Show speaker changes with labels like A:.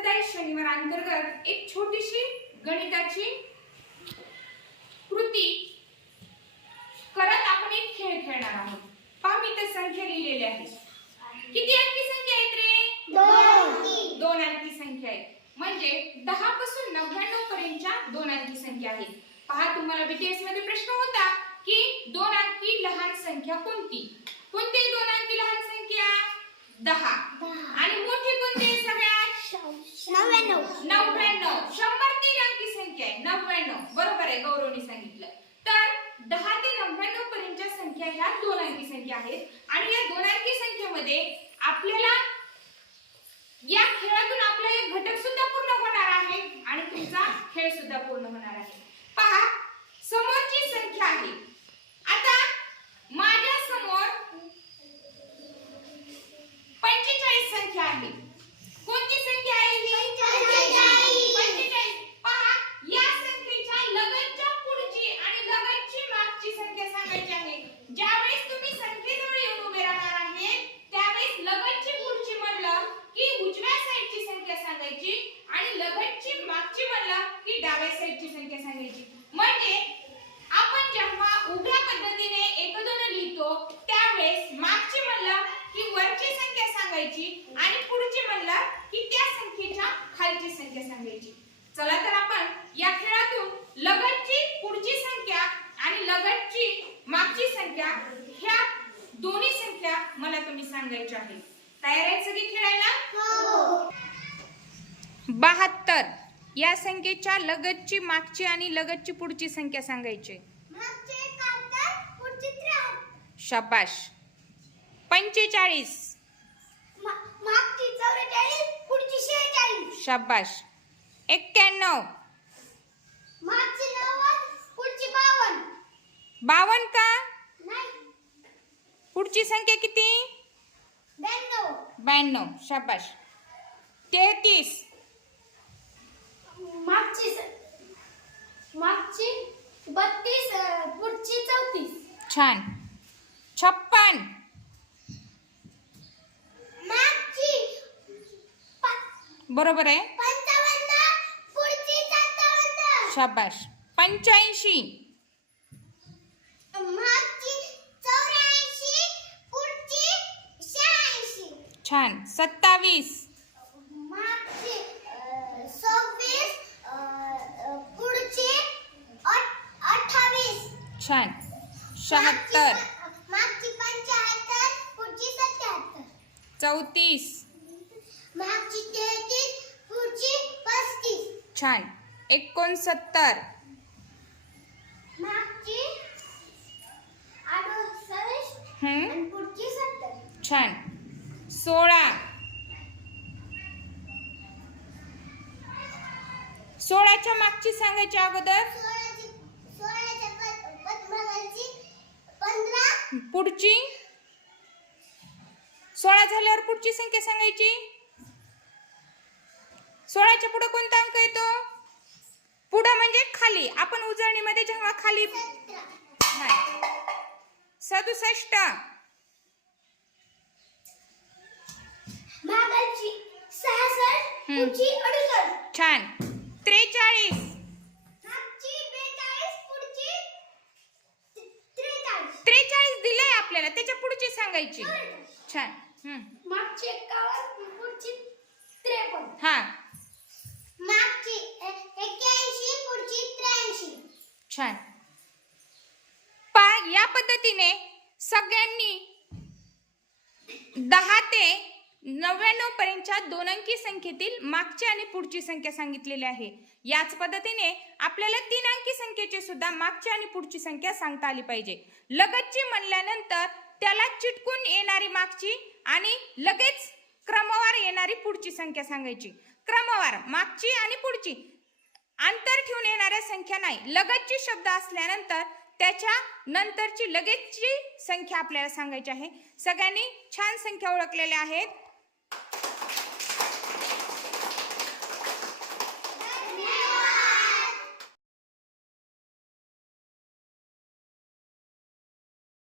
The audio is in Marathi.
A: सत्तावीस शनिवार अंतर्गत एक छोटीशी गणिताची कृती करत आपण एक खेळ खेळणार आहोत. पहा मी तर संख्या लिहिलेली आहे. किती अंकी संख्या आहेत रे? दोन अंकी. संख्या आहे म्हणजे दहा पासून नव्याण्णव पर्यंतच्या दोन अंकी संख्या आहेत. पहा तुम्हाला बीटीएसमध्ये प्रश्न होता की दोन अंकी लहान संख्या कोणती? कोणती दोन अंकी लहान संख्या? दहा.
B: नव्याण्णव.
A: नव्याण्णव. शंभर तीन अंकी संख्या आहे. नव्याण्णव. बरोबर आहे गौरवने सांगितलं. तर दहा ते नव्याण्णव पर्यंतच्या संख्या ह्या दोन अंकी संख्या आहेत. आणि या दोन अंकी संख्येमध्ये आपल्याला या खेळातून आपला एक घटक सुद्धा पूर्ण होणार आहे आणि तुमचा खेळ सुद्धा पूर्ण होणार आहे. पहा समोरची संख्या आहे. आता माझ्यासमोर पंचेचाळीस संख्या आहे कोणती संख्या आहे ही पंचेचाळीस. पंचेचाळीस पहा या संख्येच्या लगतच्या पुढची आणि लगतची मागची संख्या सांगायची आहे ज्यावेळेस तुम्ही संख्येजवळ येऊन उभे राहणार आहे त्यावेळेस लगतची पुढची म्हणलं की उजव्या साईडची संख्या सांगायची आणि लगतची मागची म्हणला की डाव्या साईडची संख्या सांगायची. म्हणजे आपण जेव्हा उभ्या पद्धतीने एकदोन लिहितो त्यावेळेस मागची म्हणला की वरची संख्या सांगायची आणि पुढची म्हणला की त्या संख्येच्या खालची संख्या सांगायची. चला तर आपण या खेळातून लगतची पुढची संख्या आणि लगतची मागची संख्या ह्या दोन्ही संख्या मला तुम्ही सांगायच्या आहेत. तयार आहेत सगळी खेळायला?
C: हो.
A: बहात्तर. या संख्येच्या लगतची मागची आणि लगतची पुढची संख्या सांगायची. शाबाश. पंचेचाळीस. शाबाश. एक्क्याण्णव. बावन्न का?
C: नाही.
A: पुढची संख्या किती?
C: ब्याण्णव.
A: ब्याण्णव. शाबाश. तेहतीस.
B: मागची मागची बत्तीस पुढची चौतीस.
A: छान. छप्पन.
C: मागची
A: बरोबर आहे.
C: पंचावन्न पुढची सत्तावन्न.
A: शाबाश पंच्याऐंशी.
C: मागची चौऱ्याऐंशी पुढची शहाऐंशी.
A: छान. सत्तावीस. छान. शहात्तर. चौतीस. छान. एकोणसत्तर. छान. सोळा. सोळाच्या मागची सांगायची अगोदर? पुढची? सोळा झाल्यावर पुढची संख्या सांगायची? सोळाच्या पुढे कोणता अंक येतो? पुढं म्हणजे खाली. आपण उजळणीमध्ये जेव्हा खाली. सदुसष्ट. छान. त्रेचाळीस
C: मागची बेचाळीस पुढची त्रे- त्रेचाळीस
A: त्रेचाळीस दिलंय आपल्याला त्याच्या पुढची सांगायची. छान. हम्म.
B: मागची पुढची त्रेपन्न.
A: हा.
C: मागची एक्क्याऐंशी पुढची त्र्याऐंशी.
A: छान. पा या पद्धतीने सगळ्यांनी दहा ते नव्याण्णव पर्यंतच्या दोन अंकी संख्येतील मागची आणि पुढची संख्या सांगितलेली आहे. याच पद्धतीने आपल्याला तीन अंकी संख्येची सुद्धा मागची आणि पुढची संख्या सांगता आली पाहिजे. लगतची म्हणल्यानंतर त्याला चिटकून येणारी मागची आणि लगेच क्रमवार येणारी पुढची संख्या सांगायची. क्रमवार मागची आणि पुढची. अंतर ठेवून येणाऱ्या संख्या नाही. लगतची शब्द असल्यानंतर त्याच्या नंतरची लगेचची संख्या आपल्याला सांगायची आहे. सगळ्यांनी छान संख्या ओळखलेल्या आहेत.